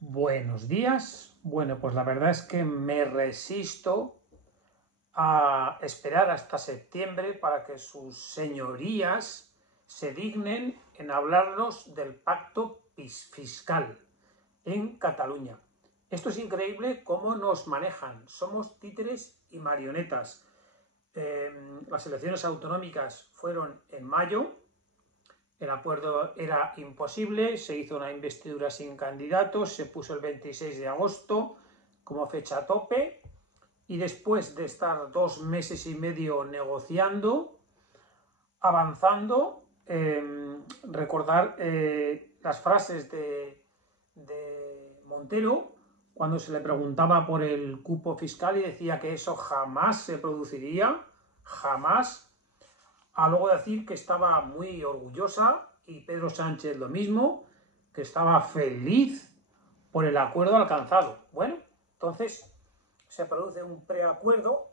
Buenos días. Bueno, pues la verdad es que me resisto a esperar hasta septiembre para que sus señorías se dignen en hablarnos del pacto fiscal en Cataluña. Esto es increíble cómo nos manejan. Somos títeres y marionetas. Las elecciones autonómicas fueron en mayo. El acuerdo era imposible, se hizo una investidura sin candidatos, se puso el 26 de agosto como fecha tope y después de estar 2 meses y medio negociando, avanzando, recordar las frases de Montero cuando se le preguntaba por el cupo fiscal y decía que eso jamás se produciría, jamás, a luego decir que estaba muy orgullosa y Pedro Sánchez lo mismo, que estaba feliz por el acuerdo alcanzado. Bueno, entonces se produce un preacuerdo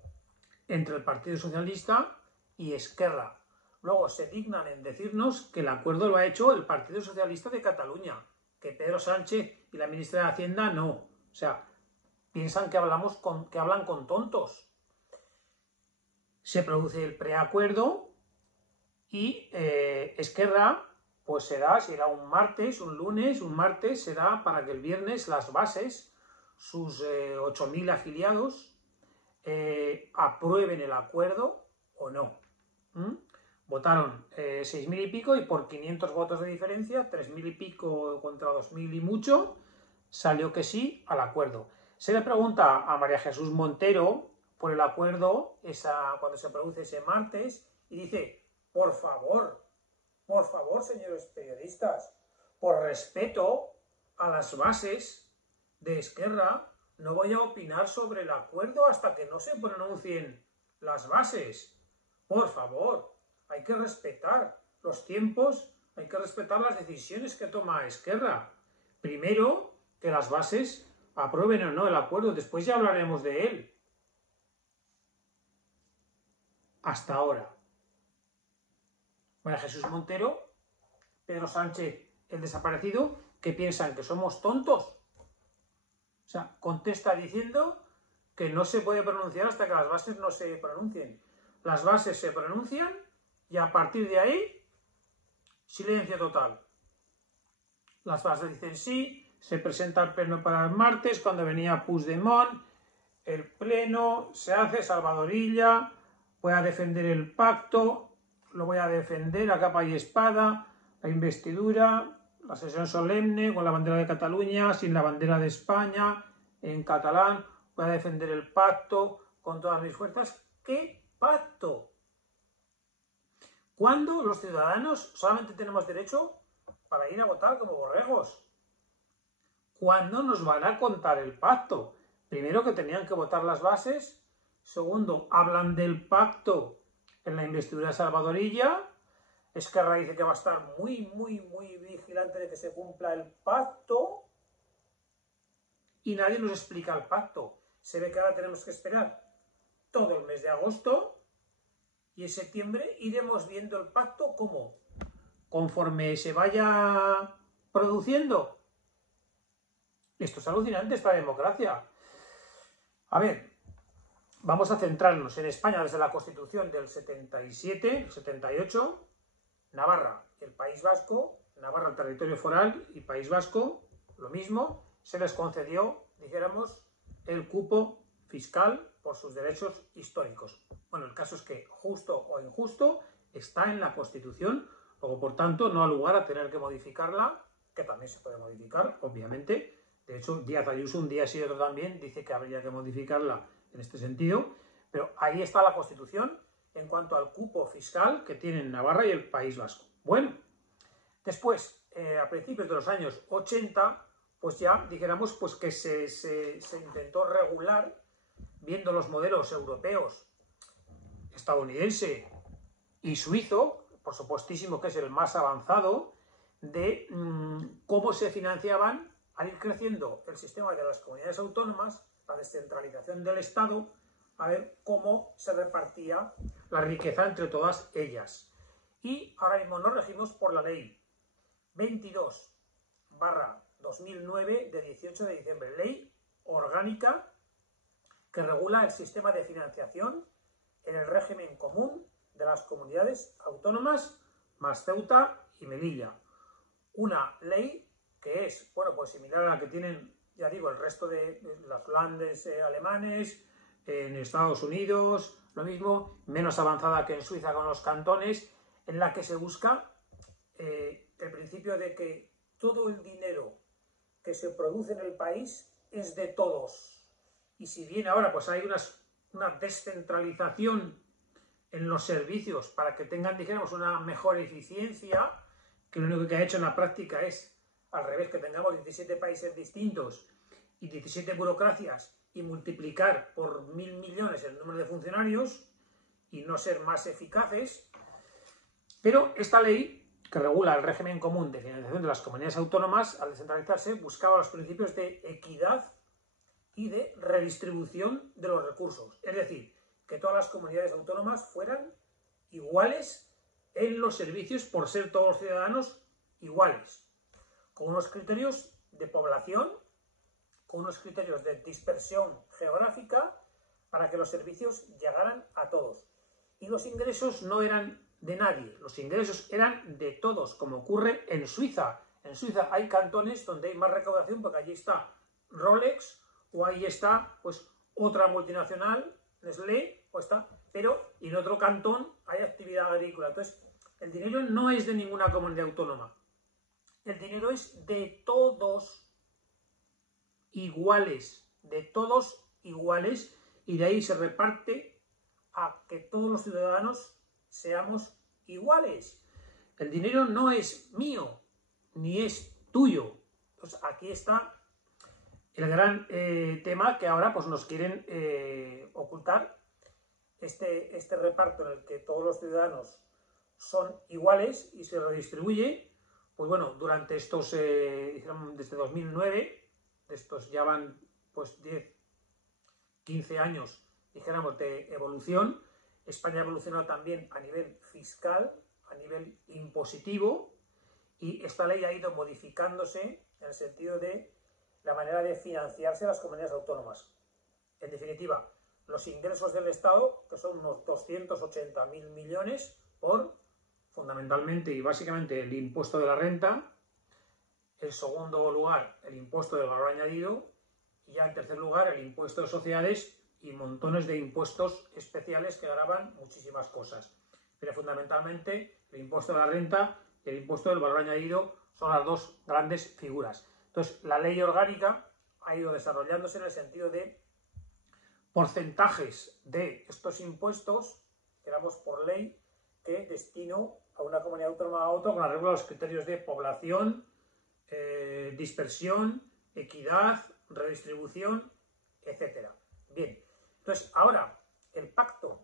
entre el Partido Socialista y Esquerra. Luego se dignan en decirnos que el acuerdo lo ha hecho el Partido Socialista de Cataluña, que Pedro Sánchez y la ministra de Hacienda no. O sea, piensan que hablan con tontos. Se produce el preacuerdo y Esquerra pues se da, si era un martes, un lunes, un martes, se da para que el viernes las bases, sus 8.000 afiliados, aprueben el acuerdo o no. Votaron 6.000 y pico y por 500 votos de diferencia, 3.000 y pico contra 2.000 y mucho, salió que sí al acuerdo. Se le pregunta a María Jesús Montero por el acuerdo cuando se produce ese martes y dice: por favor, señores periodistas, por respeto a las bases de Esquerra, no voy a opinar sobre el acuerdo hasta que no se pronuncien las bases. Por favor, hay que respetar los tiempos, hay que respetar las decisiones que toma Esquerra. Primero, que las bases aprueben o no el acuerdo, después ya hablaremos de él. Hasta ahora. María Jesús Montero, Pedro Sánchez, el desaparecido, que piensan que somos tontos. O sea, contesta diciendo que no se puede pronunciar hasta que las bases no se pronuncien. Las bases se pronuncian y a partir de ahí, silencio total. Las bases dicen sí, se presenta el pleno para el martes, cuando venía Puigdemont, el pleno se hace, Salvador Illa, voy a defender el pacto, lo voy a defender a capa y espada, la investidura, la sesión solemne con la bandera de Cataluña, sin la bandera de España, en catalán, voy a defender el pacto con todas mis fuerzas. ¿Qué pacto? ¿Cuándo los ciudadanos solamente tenemos derecho para ir a votar como borregos? ¿Cuándo nos van a contar el pacto? Primero, que tenían que votar las bases. Segundo, hablan del pacto en la investidura de Salvador Illa. Esquerra dice que va a estar muy vigilante de que se cumpla el pacto. Y nadie nos explica el pacto. Se ve que ahora tenemos que esperar todo el mes de agosto y en septiembre iremos viendo el pacto como conforme se vaya produciendo. Esto es alucinante, esta democracia. A ver, vamos a centrarnos en España desde la Constitución del 77, el 78, Navarra, el País Vasco, Navarra, el territorio foral, y País Vasco, lo mismo, se les concedió, dijéramos, el cupo fiscal por sus derechos históricos. Bueno, el caso es que, justo o injusto, está en la Constitución, luego, por tanto, no ha lugar a tener que modificarla, que también se puede modificar, obviamente. De hecho, Díaz Ayuso, un día sí y otro también, dice que habría que modificarla en este sentido, pero ahí está la Constitución en cuanto al cupo fiscal que tienen Navarra y el País Vasco. Bueno, después, a principios de los años 80, pues ya dijéramos pues que se intentó regular, viendo los modelos europeos, estadounidense y suizo, por supuestísimo que es el más avanzado, de cómo se financiaban al ir creciendo el sistema de las comunidades autónomas, la descentralización del Estado, a ver cómo se repartía la riqueza entre todas ellas. Y ahora mismo nos regimos por la ley 22/2000 2009 de 18 de diciembre, ley orgánica que regula el sistema de financiación en el régimen común de las comunidades autónomas más Ceuta y Melilla. Una ley que es, bueno, pues similar a la que tienen, ya digo, el resto de los landes alemanes, en Estados Unidos, lo mismo, menos avanzada que en Suiza con los cantones, en la que se busca el principio de que todo el dinero que se produce en el país es de todos. Y si bien ahora pues hay una descentralización en los servicios para que tengan, dijéramos, una mejor eficiencia, que lo único que ha hecho en la práctica es al revés, que tengamos 17 países distintos y 17 burocracias y multiplicar por 1.000 millones el número de funcionarios y no ser más eficaces. Pero esta ley, que regula el régimen común de financiación de las comunidades autónomas, al descentralizarse, buscaba los principios de equidad y de redistribución de los recursos. Es decir, que todas las comunidades autónomas fueran iguales en los servicios por ser todos los ciudadanos iguales, con unos criterios de población, con unos criterios de dispersión geográfica para que los servicios llegaran a todos. Y los ingresos no eran de nadie, los ingresos eran de todos, como ocurre en Suiza. En Suiza hay cantones donde hay más recaudación porque allí está Rolex o ahí está pues otra multinacional, Nestlé, o está, pero en otro cantón hay actividad agrícola. Entonces, el dinero no es de ninguna comunidad autónoma. El dinero es de todos iguales, y de ahí se reparte a que todos los ciudadanos seamos iguales. El dinero no es mío, ni es tuyo. Entonces, aquí está el gran tema que ahora pues, nos quieren ocultar, este reparto en el que todos los ciudadanos son iguales y se redistribuye. Pues bueno, durante estos, desde 2009, estos ya van pues 10, 15 años, dijéramos, de evolución. España ha evolucionado también a nivel fiscal, a nivel impositivo, y esta ley ha ido modificándose en el sentido de la manera de financiarse las comunidades autónomas. En definitiva, los ingresos del Estado, que son unos 280.000 millones por, fundamentalmente y básicamente, el impuesto de la renta, en segundo lugar, el impuesto del valor añadido, y ya en tercer lugar, el impuesto de sociedades y montones de impuestos especiales que gravan muchísimas cosas. Pero fundamentalmente, el impuesto de la renta y el impuesto del valor añadido son las dos grandes figuras. Entonces, la ley orgánica ha ido desarrollándose en el sentido de porcentajes de estos impuestos, éramos por ley, que destino a una comunidad autónoma a otra con arreglo a los criterios de población, dispersión, equidad, redistribución, etc. Bien, entonces ahora el pacto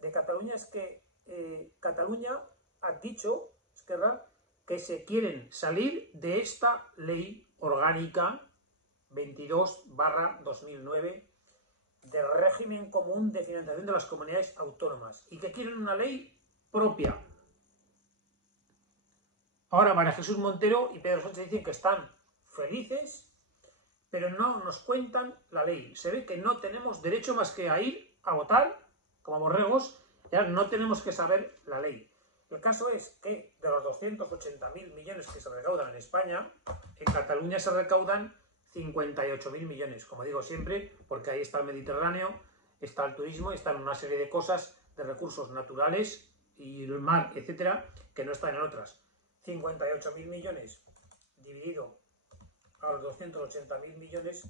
de Cataluña es que Cataluña ha dicho, Esquerra, que se quieren salir de esta ley orgánica 22/2009 del régimen común de financiación de las comunidades autónomas y que quieren una ley propia. Ahora María Jesús Montero y Pedro Sánchez dicen que están felices, pero no nos cuentan la ley. Se ve que no tenemos derecho más que a ir a votar como borregos, ya no tenemos que saber la ley. El caso es que de los 280.000 millones que se recaudan en España, en Cataluña se recaudan 58.000 millones, como digo siempre, porque ahí está el Mediterráneo, está el turismo, están una serie de cosas, de recursos naturales y el mar, etcétera, que no están en otras. 58.000 millones dividido a los 280.000 millones,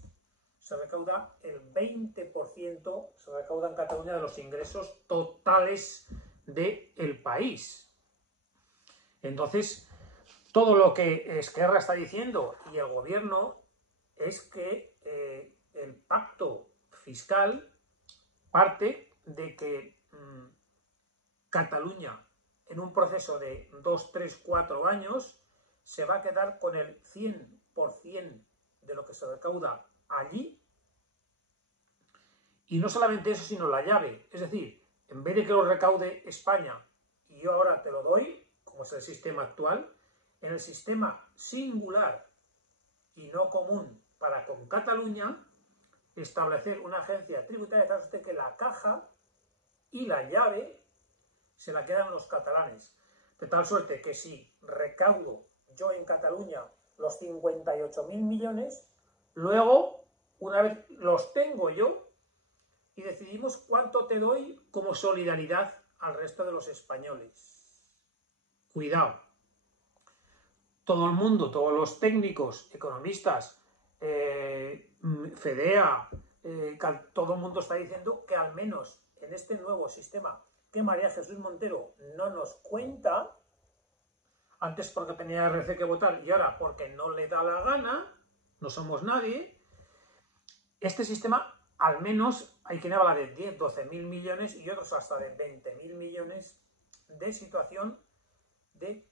se recauda el 20%, se recauda en Cataluña de los ingresos totales del país. Entonces, todo lo que Esquerra está diciendo y el gobierno es que el pacto fiscal parte de que Cataluña, en un proceso de 2, 3, 4 años, se va a quedar con el 100% de lo que se recauda allí. Y no solamente eso, sino la llave. Es decir, en vez de que lo recaude España y yo ahora te lo doy, como es el sistema actual, en el sistema singular y no común para con Cataluña, establecer una agencia tributaria de tal suerte que la caja y la llave se la quedan los catalanes. De tal suerte que si recaudo yo en Cataluña los 58.000 millones, luego, una vez los tengo yo, y decidimos cuánto te doy como solidaridad al resto de los españoles. Cuidado. Todo el mundo, todos los técnicos, economistas, FEDEA, todo el mundo está diciendo que al menos en este nuevo sistema que María Jesús Montero no nos cuenta, antes porque tenía RC que votar y ahora porque no le da la gana, no somos nadie, este sistema al menos hay quien habla de 10, 12.000 millones y otros hasta de 20.000 millones de situación de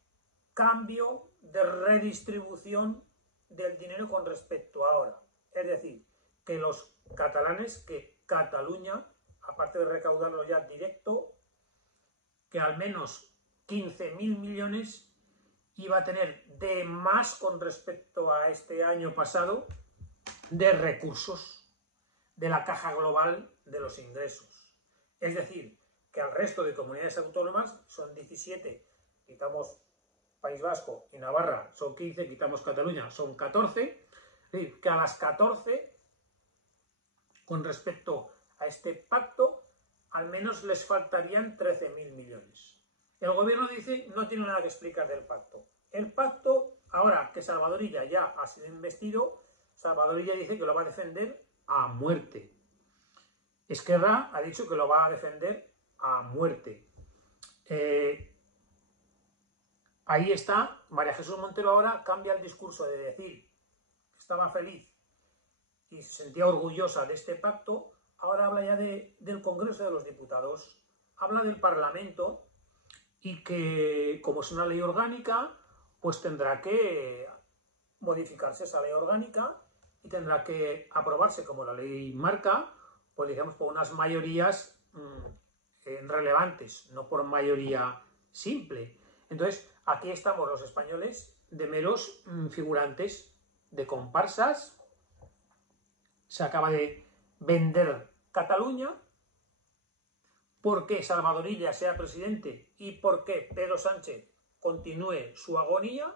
cambio, de redistribución del dinero con respecto a ahora. Es decir, que los catalanes, que Cataluña, aparte de recaudarlo ya directo, que al menos 15.000 millones iba a tener de más con respecto a este año pasado de recursos de la caja global de los ingresos. Es decir, que al resto de comunidades autónomas son 17, quitamos País Vasco y Navarra son 15, quitamos Cataluña son 14, es decir, que a las 14, con respecto a este pacto, al menos les faltarían 13.000 millones. El gobierno dice no tiene nada que explicar del pacto. El pacto, ahora que Salvador Illa ya ha sido investido, Salvador Illa dice que lo va a defender a muerte. Esquerra ha dicho que lo va a defender a muerte. Ahí está, María Jesús Montero ahora cambia el discurso de decir que estaba feliz y se sentía orgullosa de este pacto, ahora habla ya del Congreso de los Diputados, habla del Parlamento y que como es una ley orgánica, pues tendrá que modificarse esa ley orgánica y tendrá que aprobarse como la ley marca, pues digamos por unas mayorías relevantes, no por mayoría simple. Entonces, aquí estamos los españoles de meros figurantes, de comparsas. Se acaba de vender Cataluña. ¿Por qué Salvador Illa sea presidente y por qué Pedro Sánchez continúe su agonía?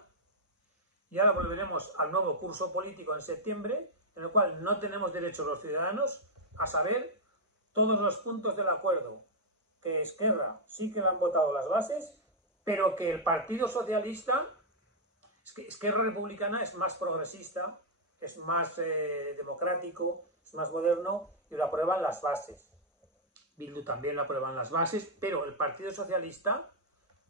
Y ahora volveremos al nuevo curso político en septiembre, en el cual no tenemos derecho los ciudadanos a saber todos los puntos del acuerdo, que Esquerra sí que le han votado las bases, pero que el Partido Socialista, Esquerra Republicana es más progresista, es más democrático, es más moderno y lo aprueban las bases. Bildu también lo aprueban las bases, pero el Partido Socialista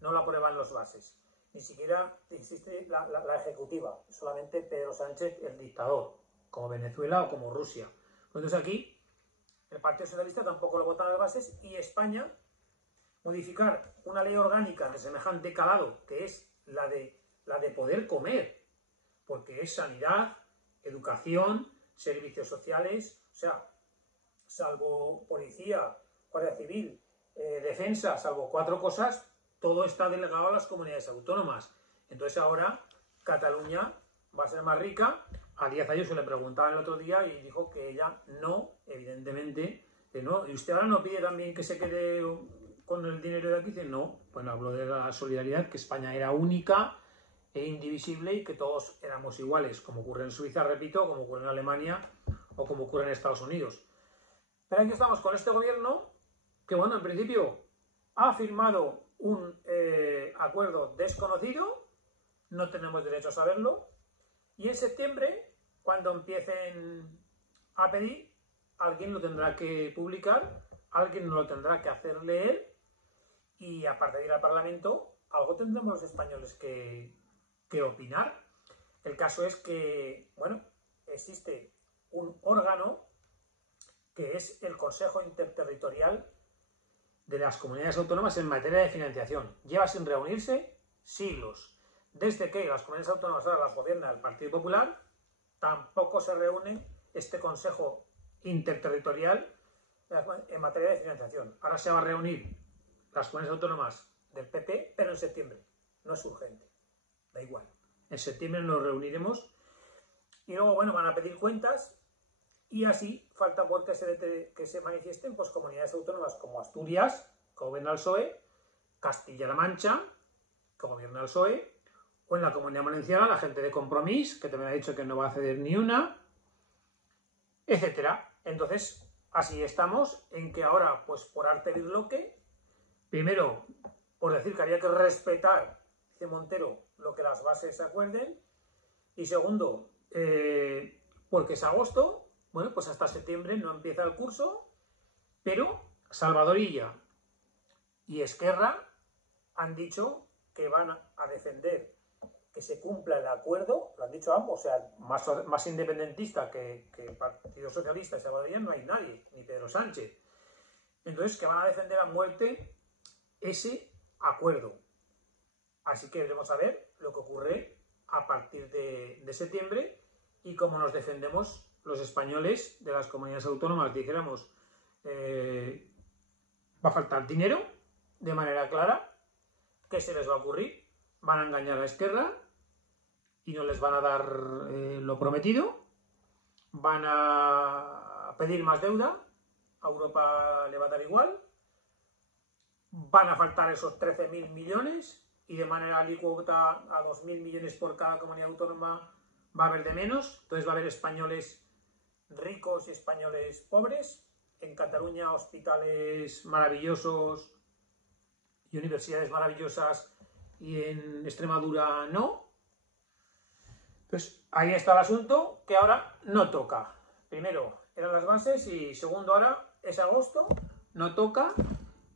no lo aprueban las bases. Ni siquiera existe la ejecutiva, solamente Pedro Sánchez, el dictador, como Venezuela o como Rusia. Entonces aquí el Partido Socialista tampoco lo votan las bases y España modificar una ley orgánica de semejante calado, que es la de poder comer, porque es sanidad, educación, servicios sociales, o sea, salvo policía, guardia civil, defensa, salvo 4 cosas, todo está delegado a las comunidades autónomas. Entonces ahora Cataluña va a ser más rica. A Díaz Ayuso le preguntaban el otro día y dijo que ella no, evidentemente, que no. Y usted ahora no pide también que se quede con el dinero de aquí. Dice, no, bueno, habló de la solidaridad, que España era única e indivisible y que todos éramos iguales, como ocurre en Suiza, repito, como ocurre en Alemania o como ocurre en Estados Unidos. Pero aquí estamos con este gobierno que, bueno, en principio ha firmado un acuerdo desconocido, no tenemos derecho a saberlo, y en septiembre, cuando empiecen a pedir, alguien lo tendrá que publicar, alguien nos lo tendrá que hacer leer, y aparte de ir al Parlamento, algo tendremos los españoles que opinar. El caso es que, bueno, existe un órgano que es el Consejo Interterritorial de las Comunidades Autónomas en materia de financiación. Lleva sin reunirse siglos. Desde que las comunidades autónomas ahora las gobierna el Partido Popular, tampoco se reúne este Consejo Interterritorial en materia de financiación. Ahora se va a reunir las comunidades autónomas del PP, pero en septiembre. No es urgente. Da igual. En septiembre nos reuniremos Y luego, bueno, van a pedir cuentas y así falta por que se manifiesten pues comunidades autónomas como Asturias, que gobierna el PSOE, Castilla-La Mancha, que gobierna el PSOE, o en la Comunidad Valenciana la gente de Compromís, que también ha dicho que no va a ceder ni una, etcétera. Entonces, así estamos en que ahora, pues por arte de bloque, primero, por decir que había que respetar, dice Montero, lo que las bases se acuerden, y segundo, porque es agosto, bueno, pues hasta septiembre no empieza el curso, pero Salvador Illa y Esquerra han dicho que van a defender que se cumpla el acuerdo, lo han dicho ambos, o sea, más independentista que el Partido Socialista y Salvador Illa no hay nadie, ni Pedro Sánchez. Entonces, que van a defender a muerte ese acuerdo. Así que veremos a ver lo que ocurre a partir de septiembre y cómo nos defendemos los españoles de las comunidades autónomas. Dijéramos, va a faltar dinero de manera clara. ¿Qué se les va a ocurrir? Van a engañar a Esquerra y no les van a dar lo prometido. Van a pedir más deuda. A Europa le va a dar igual. Van a faltar esos 13.000 millones y de manera alícuota a 2.000 millones por cada comunidad autónoma va a haber de menos. Entonces va a haber españoles ricos y españoles pobres. En Cataluña hospitales maravillosos y universidades maravillosas y en Extremadura no. Pues ahí está el asunto, que ahora no toca. Primero eran las bases y segundo ahora es agosto, no toca,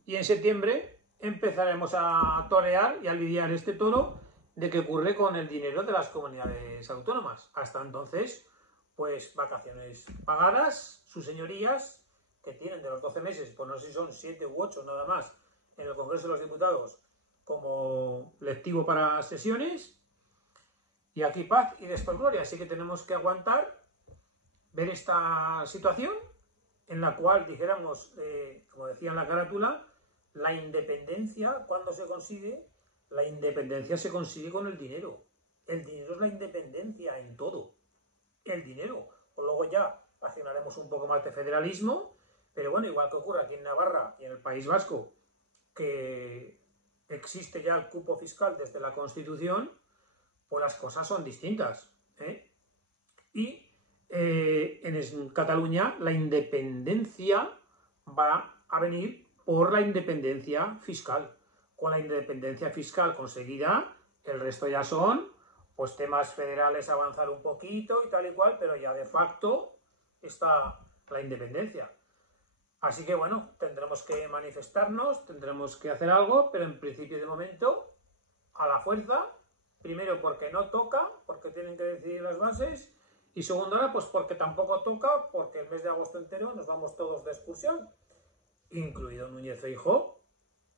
y en septiembre empezaremos a torear y a lidiar este toro de qué ocurre con el dinero de las comunidades autónomas. Hasta entonces, pues vacaciones pagadas, sus señorías, que tienen de los 12 meses, pues no sé si son 7 u 8 nada más, en el Congreso de los Diputados, como lectivo para sesiones, y aquí paz y después gloria. Así que tenemos que aguantar, ver esta situación en la cual, dijéramos, como decía en la carátula, la independencia, ¿cuándo se consigue? La independencia se consigue con el dinero. El dinero es la independencia en todo. El dinero. O luego ya accionaremos un poco más de federalismo, pero bueno, igual que ocurre aquí en Navarra y en el País Vasco, que existe ya el cupo fiscal desde la Constitución, pues las cosas son distintas. Y en Cataluña la independencia va a venir por la independencia fiscal. Con la independencia fiscal conseguida, el resto ya son pues temas federales, avanzar un poquito y tal y cual, pero ya de facto está la independencia. Así que bueno, tendremos que manifestarnos, tendremos que hacer algo, pero en principio de momento, a la fuerza, primero porque no toca, porque tienen que decidir las bases, y segundo ahora pues porque tampoco toca, porque el mes de agosto entero nos vamos todos de excursión, incluido Núñez Feijóo,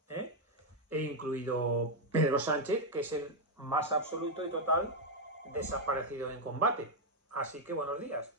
e incluido Pedro Sánchez, que es el más absoluto y total desaparecido en combate. Así que buenos días.